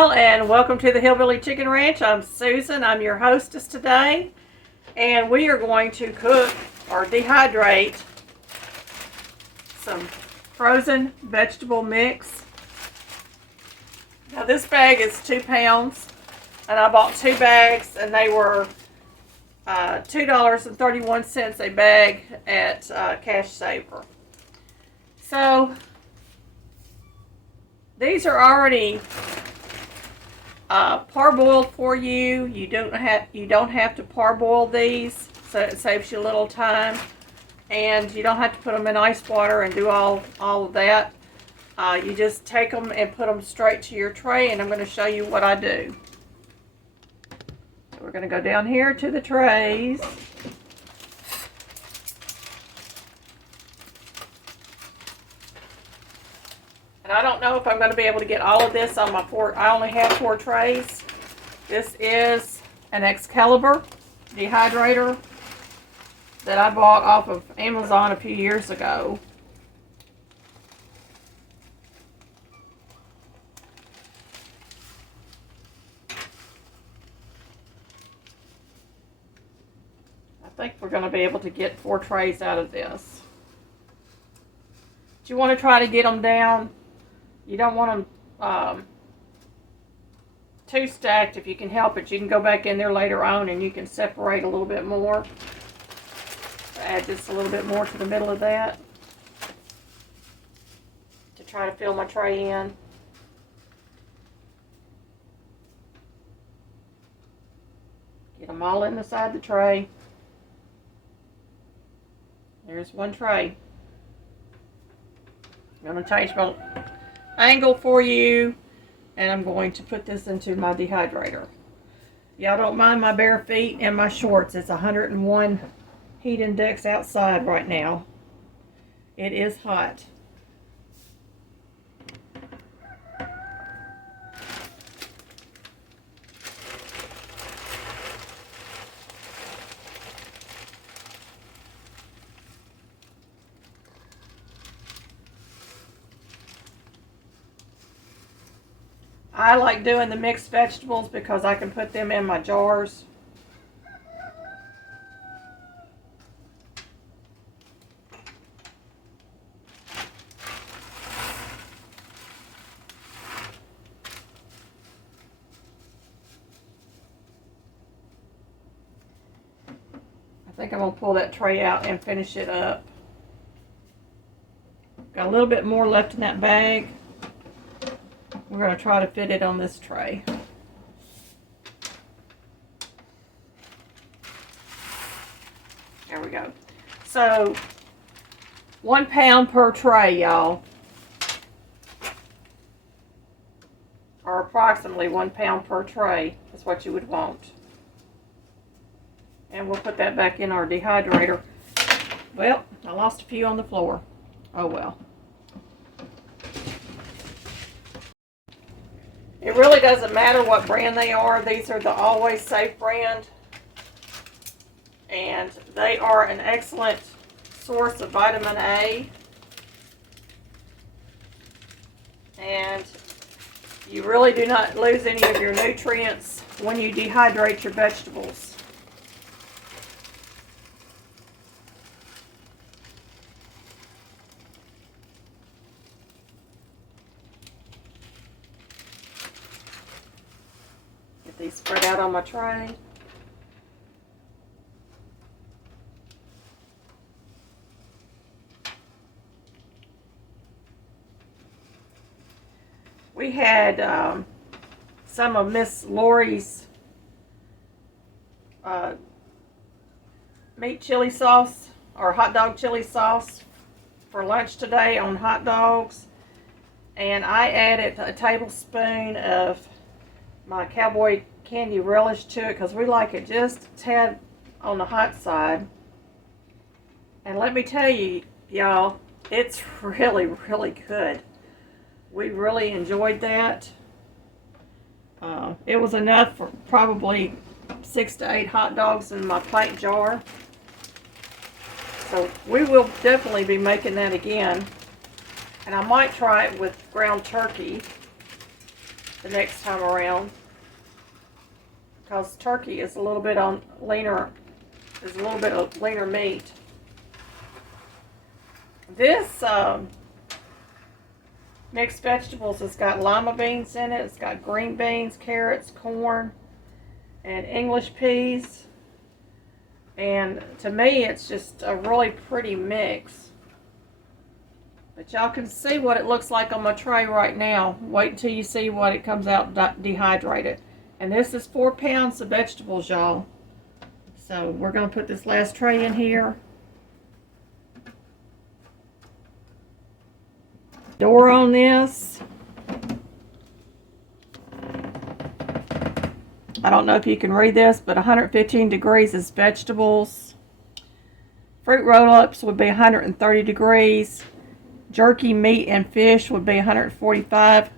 y'all, and welcome to the Hillbilly Chicken Ranch. I'm Susan. I'm your hostess today, and we are going to cook or dehydrate some frozen vegetable mix. Now this bag is 2 pounds, and I bought 2 bags, and they were $2.31 a bag at Cash Saver. So these are already parboiled for you. You don't have to parboil these, so it saves you a little time, and you don't have to put them in ice water and do all of that. You just take them and put them straight to your tray, and I'm going to show you what I do. So we're going to go down here to the trays. And I don't know if I'm going to be able to get all of this on my 4. I only have 4 trays. This is an Excalibur dehydrator that I bought off of Amazon a few years ago. I think we're going to be able to get 4 trays out of this. But you want to try to get them down. You don't want them too stacked. If you can help it, you can go back in there later on and you can separate a little bit more. Add just a little bit more to the middle of that to try to fill my tray in. Get them all inside the tray. There's 1 tray. I'm going to change my angle for you, and I'm going to put this into my dehydrator. Y'all don't mind my bare feet and my shorts. It's 101 heat index outside right now. It is hot. I like doing the mixed vegetables because I can put them in my jars. I think I'm going to pull that tray out and finish it up. Got a little bit more left in that bag. We're going to try to fit it on this tray. There we go. So 1 pound per tray, y'all. Or approximately 1 pound per tray is what you would want. And we'll put that back in our dehydrator. Well, I lost a few on the floor. Oh well. It really doesn't matter what brand they are. These are the Always Safe brand. And they are an excellent source of vitamin A. And you really do not lose any of your nutrients when you dehydrate your vegetables. These spread out on my tray. We had some of Miss Lori's meat chili sauce or hot dog chili sauce for lunch today on hot dogs, and I added a tablespoon of my cowboy candy relish to it because we like it just a tad on the hot side. And let me tell you, y'all, it's really, really good. We really enjoyed that. It was enough for probably 6 to 8 hot dogs in my pint jar. So we will definitely be making that again. And I might try it with ground turkey. the next time around, because turkey is a little bit on leaner, is a little bit of leaner meat. This mixed vegetables has got lima beans in it. It's got green beans, carrots, corn, and English peas. And to me, it's just a really pretty mix. But y'all can see what it looks like on my tray right now. Wait until you see what it comes out dehydrated. And this is 4 pounds of vegetables, y'all. So we're going to put this last tray in here. Door on this. I don't know if you can read this, but 115 degrees is vegetables. Fruit roll-ups would be 130 degrees. Jerky, meat, and fish would be 145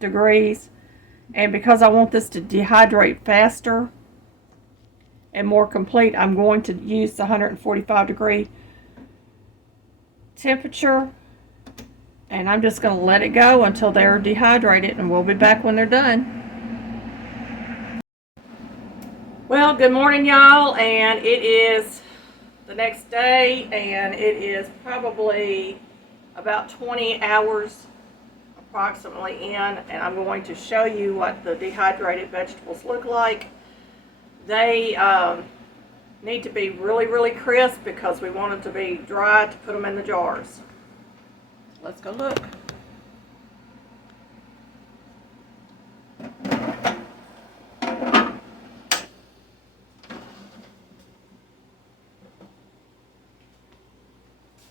degrees. And because I want this to dehydrate faster and more complete, I'm going to use the 145 degree temperature. And I'm just going to let it go until they're dehydrated, and we'll be back when they're done. Well, good morning, y'all, and it is the next day, and it is probably about 20 hours approximately in, and I'm going to show you what the dehydrated vegetables look like. They need to be really, really crisp because we want them to be dry to put them in the jars. Let's go look.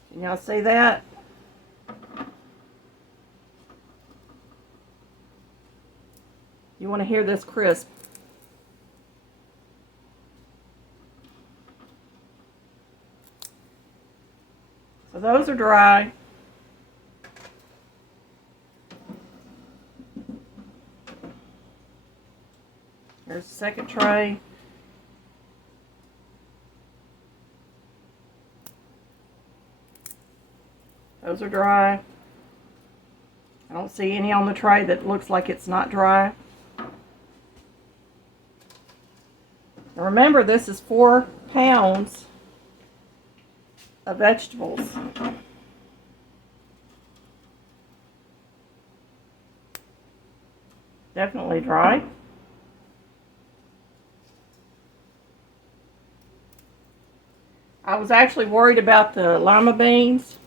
Can y'all see that? You want to hear this crisp. So those are dry. Here's the second tray. Those are dry. I don't see any on the tray that looks like it's not dry. Now remember, this is 4 pounds of vegetables. Definitely dry. I was actually worried about the lima beans,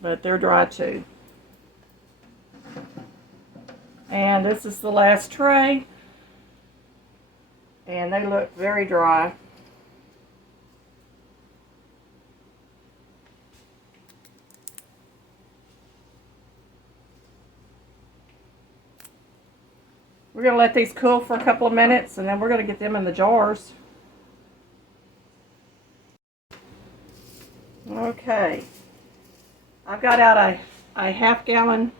but they're dry too. And this is the last tray, and they look very dry. We're going to let these cool for a couple of minutes, and then we're going to get them in the jars. Okay, I've got out a half-gallon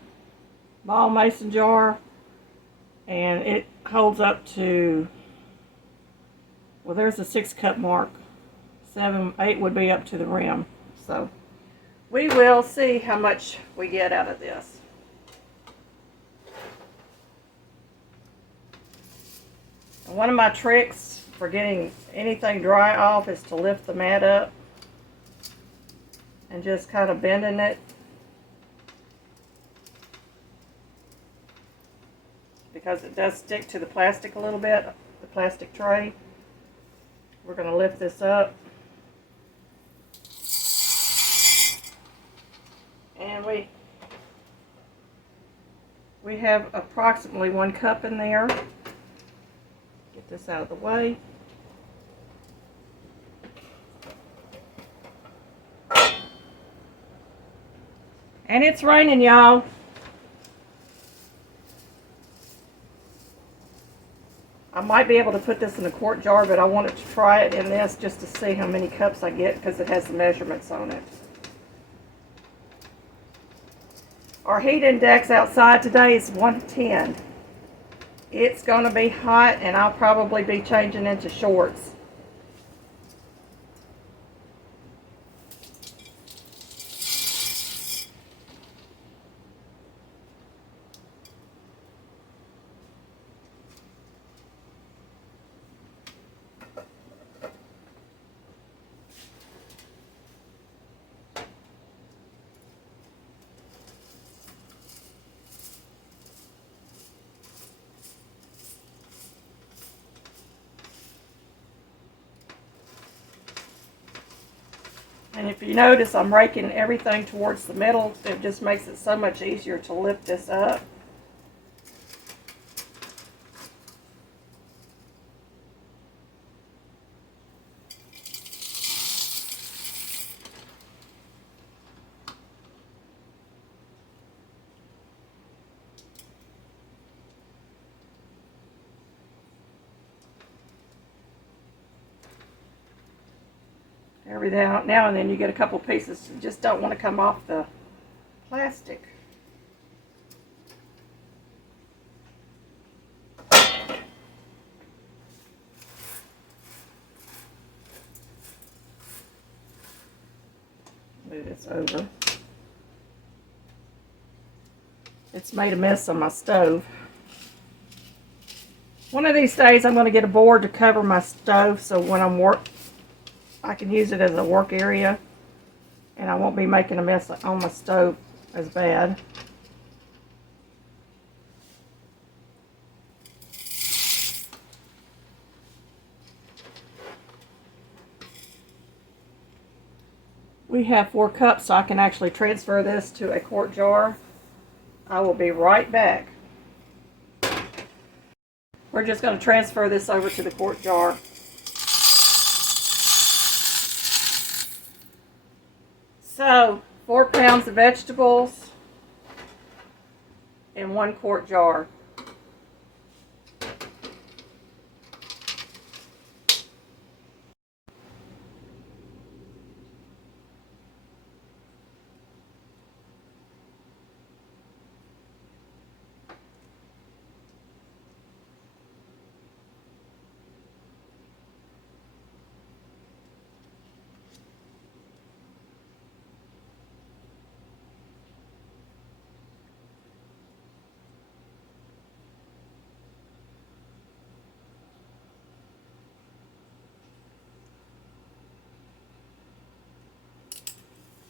ball mason jar, and it holds up to, well, there's a 6-cup mark. 7, 8 would be up to the rim. So we will see how much we get out of this. And one of my tricks for getting anything dry off is to lift the mat up and just kind of bending it. Because it does stick to the plastic a little bit, the plastic tray. We're going to lift this up. And we have approximately 1 cup in there. Get this out of the way. And it's raining, y'all. I might be able to put this in a quart jar, but I wanted to try it in this just to see how many cups I get because it has the measurements on it. Our heat index outside today is 110. It's going to be hot, and I'll probably be changing into shorts. And if you notice, I'm raking everything towards the middle. It just makes it so much easier to lift this up. Every now and then you get a couple pieces that just don't want to come off the plastic. Move this over. It's made a mess on my stove. One of these days I'm going to get a board to cover my stove so when I'm I can use it as a work area and I won't be making a mess on my stove as bad. We have 4 cups, so I can actually transfer this to a quart jar. I will be right back. We're just going to transfer this over to the quart jar. So, 4 pounds of vegetables in 1 quart jar.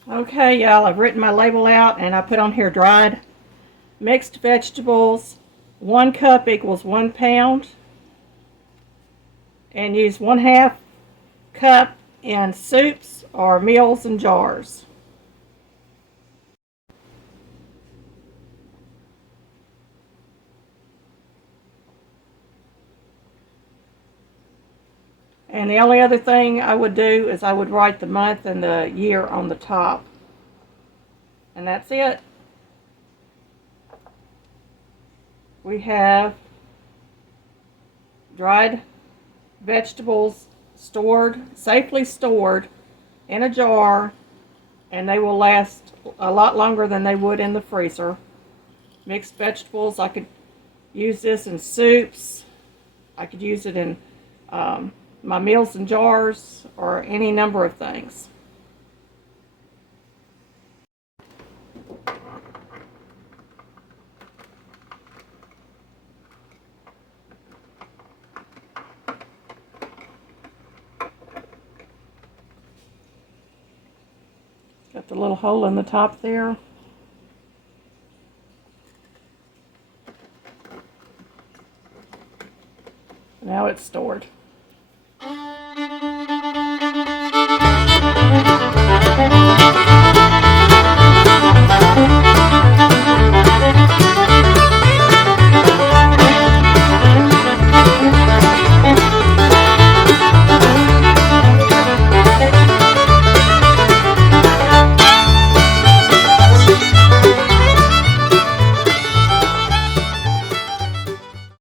Okay, y'all, I've written my label out and I put on here dried mixed vegetables. 1 cup equals 1 pound. And use 1/2 cup in soups or meals and jars. And the only other thing I would do is I would write the month and the year on the top. And that's it. We have dried vegetables safely stored in a jar, and they will last a lot longer than they would in the freezer. Mixed vegetables, I could use this in soups. I could use it in my meals and jars, or any number of things. Got the little hole in the top there. Now it's stored.